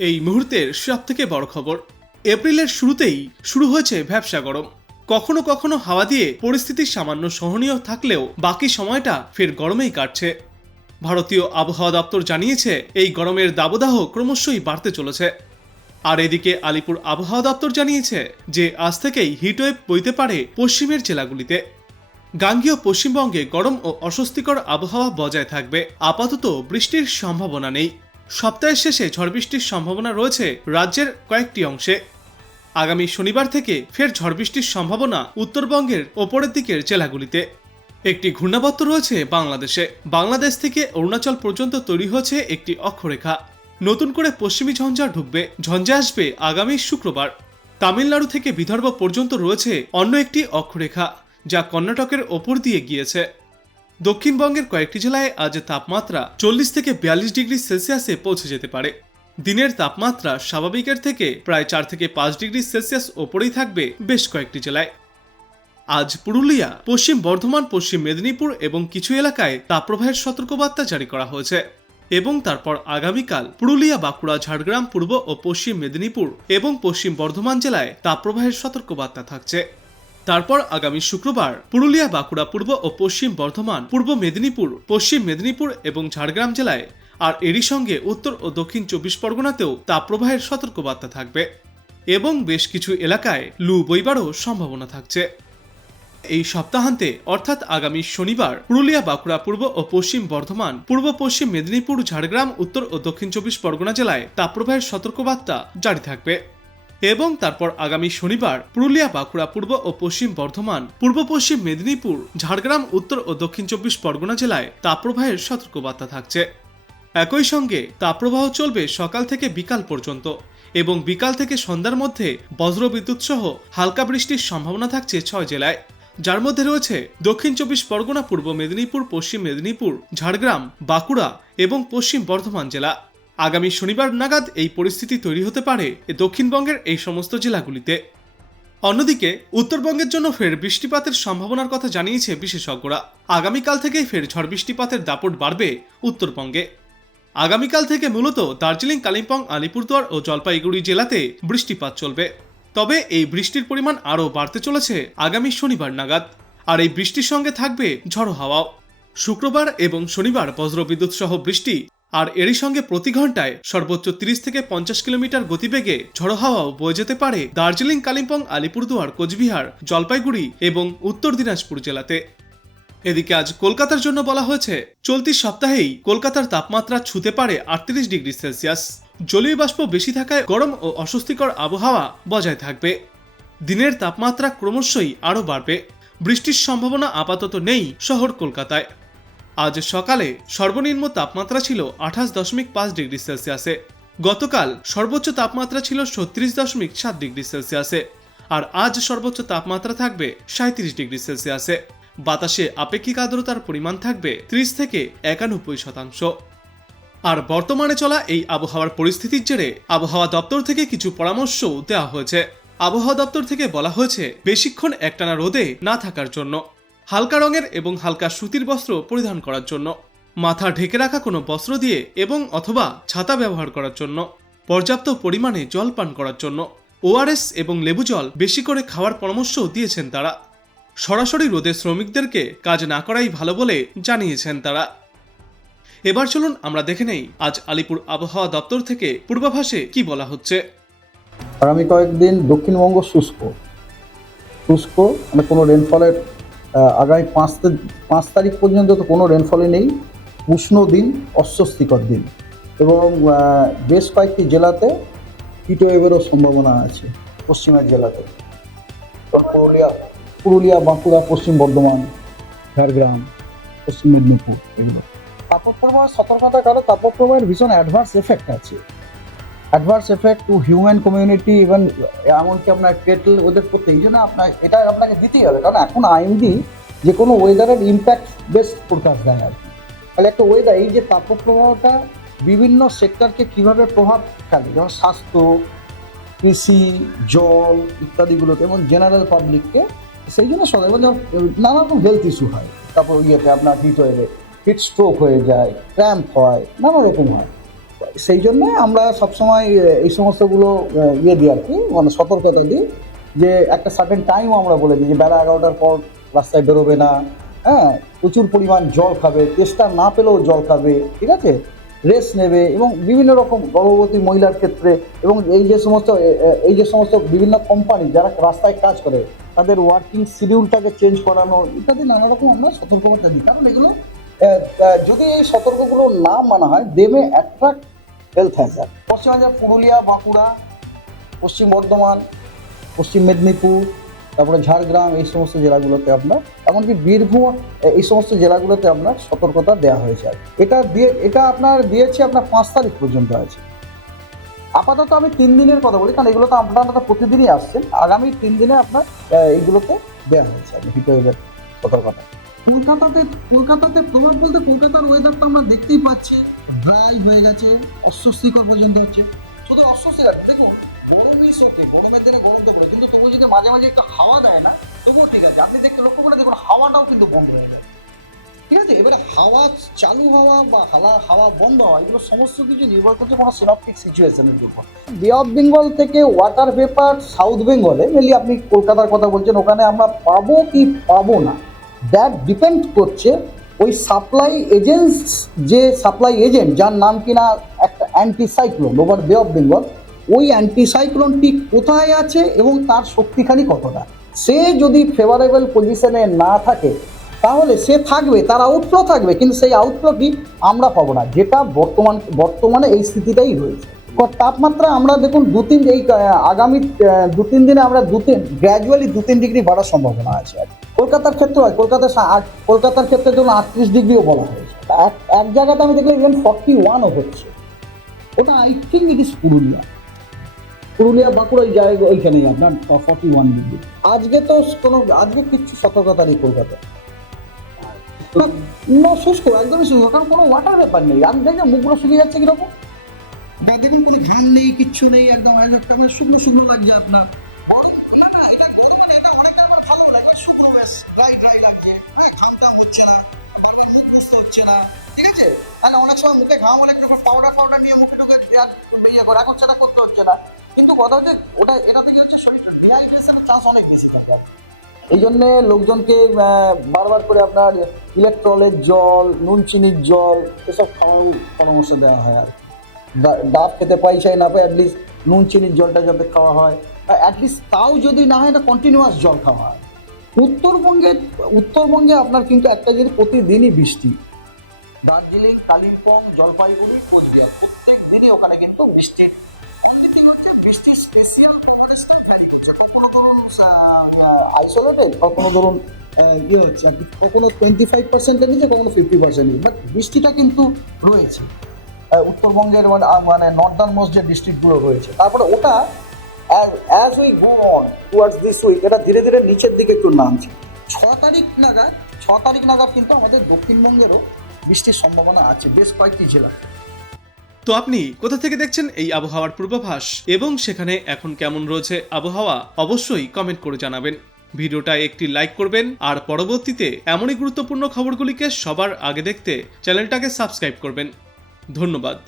এই মুহূর্তের সব থেকে বড় খবর। এপ্রিলের শুরুতেই শুরু হয়েছে ব্যবসা গরম। কখনো কখনো হাওয়া দিয়ে পরিস্থিতি সামান্য সহনীয় থাকলেও বাকি সময়টা ফের গরমেই কাটছে। ভারতীয় আবহাওয়া দপ্তর জানিয়েছে, এই গরমের দাবদাহ ক্রমশই বাড়তে চলেছে। আর এদিকে আলিপুর আবহাওয়া দপ্তর জানিয়েছে যে, আজ থেকেই হিটওয়েভ বইতে পারে পশ্চিমের জেলাগুলিতে। গাঙ্গীয় পশ্চিমবঙ্গে গরম ও অস্বস্তিকর আবহাওয়া বজায় থাকবে। আপাতত বৃষ্টির সম্ভাবনা নেই। সপ্তাহের শেষে ঝড় বৃষ্টির সম্ভাবনা রয়েছে রাজ্যের কয়েকটি অংশে। আগামী শনিবার থেকে ফের ঝড় বৃষ্টির সম্ভাবনা উত্তরবঙ্গের ওপরের দিকের জেলাগুলিতে। একটি ঘূর্ণাবর্ত রয়েছে বাংলাদেশে। বাংলাদেশ থেকে অরুণাচল পর্যন্ত তৈরি হয়েছে একটি অক্ষরেখা। নতুন করে পশ্চিমী ঝঞ্ঝা ঢুকবে। ঝঞ্ঝা আসবে আগামী শুক্রবার। তামিলনাড়ু থেকে বিদর্ভ পর্যন্ত রয়েছে অন্য একটি অক্ষরেখা, যা কর্ণাটকের ওপর দিয়ে গিয়েছে। দক্ষিণবঙ্গের কয়েকটি জেলায় আজ তাপমাত্রা চল্লিশ থেকে বিয়াল্লিশ ডিগ্রি সেলসিয়াসে পৌঁছে যেতে পারে। দিনের তাপমাত্রা স্বাভাবিকের থেকে প্রায় চার থেকে পাঁচ ডিগ্রি সেলসিয়াস ওপরেই থাকবে বেশ কয়েকটি জেলায়। আজ পুরুলিয়া, পশ্চিম বর্ধমান, পশ্চিম মেদিনীপুর এবং কিছু এলাকায় তাপপ্রবাহের সতর্কবার্তা জারি করা হয়েছে। এবং তারপর আগামীকাল পুরুলিয়া, বাঁকুড়া, ঝাড়গ্রাম, পূর্ব ও পশ্চিম মেদিনীপুর এবং পশ্চিম বর্ধমান জেলায় তাপপ্রবাহের সতর্কবার্তা থাকছে। তারপর আগামী শুক্রবার পুরুলিয়া, বাঁকুড়া পূর্ব ও পশ্চিম বর্ধমান, পূর্ব মেদিনীপুর, পশ্চিম মেদিনীপুর এবং ঝাড়গ্রাম জেলায় আর এরই সঙ্গে উত্তর ও দক্ষিণ চব্বিশ পরগনাতেও তাপপ্রবাহের সতর্কবার্তা থাকবে এবং বেশ কিছু এলাকায় লু বইবারও সম্ভাবনা থাকছে। এই সপ্তাহান্তে, অর্থাৎ আগামী শনিবার, পুরুলিয়া, বাঁকুড়া পূর্ব ও পশ্চিম বর্ধমান, পূর্ব পশ্চিম মেদিনীপুর, ঝাড়গ্রাম, উত্তর ও দক্ষিণ চব্বিশ পরগনা জেলায় তাপপ্রবাহের সতর্কবার্তা জারি থাকবে। এবং তারপর আগামী শনিবার পুরুলিয়া, বাঁকুড়া, পূর্ব ও পশ্চিম বর্ধমান, পূর্ব পশ্চিম মেদিনীপুর, ঝাড়গ্রাম, উত্তর ও দক্ষিণ চব্বিশ পরগনা জেলায় তাপপ্রবাহের সতর্কবার্তা থাকছে। একই সঙ্গে তাপপ্রবাহ চলবে সকাল থেকে বিকাল পর্যন্ত এবং বিকাল থেকে সন্ধ্যার মধ্যে বজ্রবিদ্যুৎ সহ হালকা বৃষ্টির সম্ভাবনা থাকছে ছয় জেলায়। যার মধ্যে রয়েছে দক্ষিণ চব্বিশ পরগনা, পূর্ব মেদিনীপুর, পশ্চিম মেদিনীপুর, ঝাড়গ্রাম, বাঁকুড়া এবং পশ্চিম বর্ধমান জেলা। আগামী শনিবার নাগাদ এই পরিস্থিতি তৈরি হতে পারে দক্ষিণবঙ্গের এই সমস্ত জেলাগুলিতে। অন্যদিকে, উত্তরবঙ্গের জন্য ফের বৃষ্টিপাতের সম্ভাবনার কথা জানিয়েছে বিশেষজ্ঞরা। আগামীকাল থেকেই ফের ঝড় বৃষ্টিপাতের দাপট বাড়বে উত্তরবঙ্গে। আগামীকাল থেকে মূলত দার্জিলিং, কালিম্পং, আলিপুরদুয়ার ও জলপাইগুড়ি জেলাতে বৃষ্টিপাত চলবে। তবে এই বৃষ্টির পরিমাণ আরও বাড়তে চলেছে আগামী শনিবার নাগাদ। আর এই বৃষ্টির সঙ্গে থাকবে ঝড়ো হাওয়াও। শুক্রবার এবং শনিবার বজ্রবিদ্যুৎ সহ বৃষ্টি আর এরই সঙ্গে প্রতি ঘন্টায় সর্বোচ্চ 30 থেকে পঞ্চাশ কিলোমিটার গতিবেগে ঝড়ো হাওয়াও বয়ে যেতে পারে দার্জিলিং, কালিম্পং, আলিপুরদুয়ার, কোচবিহার, জলপাইগুড়ি এবং উত্তর দিনাজপুর জেলাতে। এদিকে আজ কলকাতার জন্য বলা হয়েছে, চলতি সপ্তাহেই কলকাতার তাপমাত্রা ছুতে পারে আটত্রিশ ডিগ্রি সেলসিয়াস। জলীয় বাষ্প বেশি থাকায় গরম ও অস্বস্তিকর আবহাওয়া বজায় থাকবে। দিনের তাপমাত্রা ক্রমশই আরও বাড়বে। বৃষ্টির সম্ভাবনা আপাতত নেই শহর কলকাতায়। আজ সকালে সর্বনিম্ন তাপমাত্রা ছিল আঠাশ দশমিক পাঁচ ডিগ্রি সেলসিয়াসে। গতকাল সর্বোচ্চ তাপমাত্রা ছিল ছত্রিশ দশমিক সাত ডিগ্রি সেলসিয়াসে আর আজ সর্বোচ্চ তাপমাত্রা থাকবে সাঁত্রিশ ডিগ্রি সেলসিয়াসে। বাতাসে আপেক্ষিক আর্দ্রতার পরিমাণ থাকবে ত্রিশ থেকে একানব্বই শতাংশ। আর বর্তমানে চলা এই আবহাওয়ার পরিস্থিতির জেরে আবহাওয়া দপ্তর থেকে কিছু পরামর্শও দেওয়া হয়েছে। আবহাওয়া দপ্তর থেকে বলা হয়েছে, বেশিক্ষণ একটানা রোদে না থাকার জন্য। হালকা রঙের এবং হালকা সুতির বস্ত্র পরিধান করার জন্য, মাথা ঢেকে রাখা কোনো বস্ত্র দিয়ে এবং অথবা ছাতা ব্যবহার করার জন্য, পর্যাপ্ত পরিমাণে জল পান করার জন্য ওআরএস এবং লেবু জল বেশি করে খাওয়ার পরামর্শও দিয়েছেন তারা। সরাসরি রোদে শ্রমিকদেরকে কাজ না করাই ভালো বলে জানিয়েছেন তারা। এবার চলুন আমরা দেখে নেই আজ আলিপুর আবহাওয়া দপ্তর থেকে পূর্বাভাসে কি বলা হচ্ছে। আগামী কয়েকদিন দক্ষিণবঙ্গ শুষ্ক। শুষ্ক মানে কোনো রেনফলের আগামী পাঁচ পাঁচ তারিখ পর্যন্ত তো কোনো রেনফলই নেই। উষ্ণ দিন, অস্বস্তিকর দিন। এবং বেশ কয়েকটি জেলাতে হিটওয়েভেরও সম্ভাবনা আছে, পশ্চিমের জেলাতে। পুরুলিয়া পুরুলিয়া, বাঁকুড়া, পশ্চিম বর্ধমান, ঝাড়গ্রাম, পশ্চিম মেদিনীপুর, এগুলো। তাপপ্রবাহ সতর্কতা কারও তাপপ্রবাহের ভীষণ অ্যাডভান্স এফেক্ট আছে। Advance effect to human community even এমনকি আপনার কেটল ওদের করতে এই জন্য আপনার, এটা আপনাকে দিতেই হবে। কারণ এখন আইএমডি যে কোনো ওয়েদারের ইম্প্যাক্ট বেস্ট ফোরকাস্ট দেয় আর তাহলে একটা ওয়েদার এই যে তাপপ্রবাহটা বিভিন্ন সেক্টরকে কীভাবে প্রভাব ফেলে, যেমন স্বাস্থ্য, কৃষি, জল ইত্যাদিগুলোতে, এবং জেনারেল পাবলিককে সেই জন্য সবাই যেমন, নানা রকম হেলথ ইস্যু হয়। তারপর ইয়েতে আপনার হিট ওয়েভে হিট স্ট্রোক হয়ে যায় ক্র্যাম্প হয়, নানা রকম হয়। সেই জন্য আমরা সবসময় এই সমস্তগুলো ইয়ে দিই আর কি মানে সতর্কতা দিই যে একটা সার্টেন টাইম আমরা বলে দিই যে বেলা এগারোটার পর রাস্তায় বেরোবে না হ্যাঁ প্রচুর পরিমাণ জল খাবে, চেষ্টা না পেলেও জল খাবে, ঠিক আছে? রেস্ট নেবে এবং বিভিন্ন রকম গর্ভবতী মহিলার ক্ষেত্রে এবং এই যে সমস্ত এই যে সমস্ত বিভিন্ন কোম্পানি যারা রাস্তায় কাজ করে, তাদের ওয়ার্কিং শিডিউলটাকে চেঞ্জ করানো, ইত্যাদি নানা রকম আমরা সতর্কবার্তা দিই। কারণ এগুলো যদি এই সতর্কগুলো না মানা হয় দেমে অ্যাট্রাক্ট হেলথ হ্যাজার্ড পশ্চিমবঙ্গের পুরুলিয়া, বাঁকুড়া, পশ্চিম বর্ধমান, পশ্চিম মেদিনীপুর, তারপরে ঝাড়গ্রাম, এই সমস্ত জেলাগুলোতে আপনার, এমনকি বীরভূম, এই সমস্ত জেলাগুলোতে আপনার সতর্কতা দেওয়া হয়েছে আর এটা দিয়ে, এটা আপনার দিয়েছে আপনার পাঁচ তারিখ পর্যন্ত আছে। আপাতত আমি তিন দিনের কথা বলি, কারণ এগুলো তো আপনারা তো প্রতিদিনই আসছেন আগামী তিন দিনে আপনার এইগুলোতে দেওয়া হয়েছে আর হিটওয়েভের সতর্কতা। কলকাতাতে কলকাতাতে প্রভাব বলতে কলকাতার ওয়েদার তো আমরা দেখতেই পাচ্ছি। ড্রাই হয়ে গেছে, অস্বস্তিকর পর্যন্ত হচ্ছে। শুধু অস্বস্তিকর দেখুন, গরমই ওকে গরমের দিনে গরম তো কিন্তু তবু যদি মাঝে মাঝে একটু হাওয়া দেয় না, তবুও ঠিক আছে। আপনি দেখতে লক্ষ্য করে দেখুন, হাওয়াটাও কিন্তু বন্ধ হয়ে যায়। ঠিক আছে? এবারে হাওয়া চালু হওয়া বা হাওয়া হাওয়া বন্ধ হওয়া, এগুলো সমস্ত কিছু নির্ভর করছে কোনো সিনপটিক সিচুয়েশনের উপর। বে অফ বেঙ্গল থেকে ওয়াটার ভেপার সাউথ বেঙ্গলে মেনলি আপনি কলকাতার কথা বলছেন, ওখানে আমরা পাবো কি পাবো না? দ্যাট ডিপেন্ড করছে ওই সাপ্লাই এজেন্টস যে সাপ্লাই এজেন্ট যার নাম কিনা একটা anticyclone over bay of Bengal ওই অ্যান্টিসাইক্লোনটি কোথায় আছে এবং তার শক্তিখানি কতটা সে যদি ফেভারেবল পজিশনে না থাকে, তাহলে সে থাকবে, তার আউটফ্লো থাকবে, কিন্তু সেই আউটফ্লোটি আমরা পাবো না, যেটা বর্তমান, বর্তমানে এই স্থিতিটাই রয়েছে তাপমাত্রা আমরা দেখুন দু তিন, এই, আগামী দু তিন দিনে আমরা দু তিন গ্র্যাজুয়ালি দু তিন ডিগ্রি বাড়ার সম্ভাবনা আছে আর কি। কলকাতার ক্ষেত্রে হয় আট- কলকাতার ক্ষেত্রে ধরুন আটত্রিশ ডিগ্রিও বলা হয়। এক এক জায়গাতে আমি দেখলাম ইভেন ফর্টি ওয়ানও হচ্ছে। ওটা I think it is Purulia. Purulia, Bankura ওই জায়গা ওইখানেই আপনার ফর্টি ওয়ান ডিগ্রি। আজকে তো কোনো আজকে কিচ্ছু সতর্কতা নেই কলকাতায় না শুষ্ক একদমই শুষ্ক কারণ কোনো ওয়াটার ব্যাপার নেই। আমি দেখলাম মুখগুলো শুকিয়ে যাচ্ছে কীরকম। দেখুন, কোনো ঘাম নেই, কিচ্ছু নেই, একদম শুকনো শুকনো লাগছে আপনার। সময় মুখে ঘাম অনেক রকম পাউডার ফাউডার নিয়ে মুখে ঢুকে ইয়ে করে। এখন সেটা করতে হচ্ছে না। কিন্তু কথা হচ্ছে, ওটা, এটা থেকে হচ্ছে শরীর ডিহাইড্রেশনের চান্স অনেক বেশি থাকে। এই জন্যে লোকজনকে বারবার করে আপনার ইলেকট্রলের জল নুন চিনির জল, এসব খাওয়ার পরামর্শ দেওয়া হয় আর ডাব খেতে পাই না পাই অ্যাটলিস্ট নুন চিনির জলটা যাতে খাওয়া হয়। অ্যাটলিস্ট তাও যদি না হয় না কন্টিনিউয়াস জল খাওয়া হয়। উত্তরবঙ্গে উত্তরবঙ্গে আপনার কিন্তু একটা জিনিস প্রতিদিনই বৃষ্টি। দার্জিলিং, কালিম্পং, জলপাইগুড়ি, কোচবিহার। প্রত্যেক দিনই ওখানে কিন্তু বৃষ্টি। বৃষ্টির স্পেশাল আইসোলেটেড কখনো ধরুন ইয়ে হচ্ছে কখনো টোয়েন্টি ফাইভ পার্সেন্টের নিচে কখনো ফিফটি পার্সেন্ট বাট বৃষ্টিটা কিন্তু রয়েছে। উত্তরবঙ্গের মানে মানে নর্দার্ন মোস্ট যে ডিস্ট্রিক্টগুলো রয়েছে, তারপরে ওটা as we on this week এটা ধীরে ধীরে নিচের দিকে একটু নামছে। ছ তারিখ নাগাদ, ছ তারিখ নাগাদ কিন্তু আমাদের দক্ষিণবঙ্গেরও বৃষ্টির সম্ভাবনা আছে বেশ কয়েকটি জেলা। তো আপনি কোথা থেকে দেখছেন এই আবহাওয়ার পূর্বাভাস এবং সেখানে এখন কেমন রয়েছে আবহাওয়া অবশ্যই কমেন্ট করে জানাবেন। ভিডিওটা একটি লাইক করবেন আর পরবর্তীতে এমনই গুরুত্বপূর্ণ খবরগুলিকে সবার আগে দেখতে চ্যানেলটাকে সাবস্ক্রাইব করবেন। ধন্যবাদ।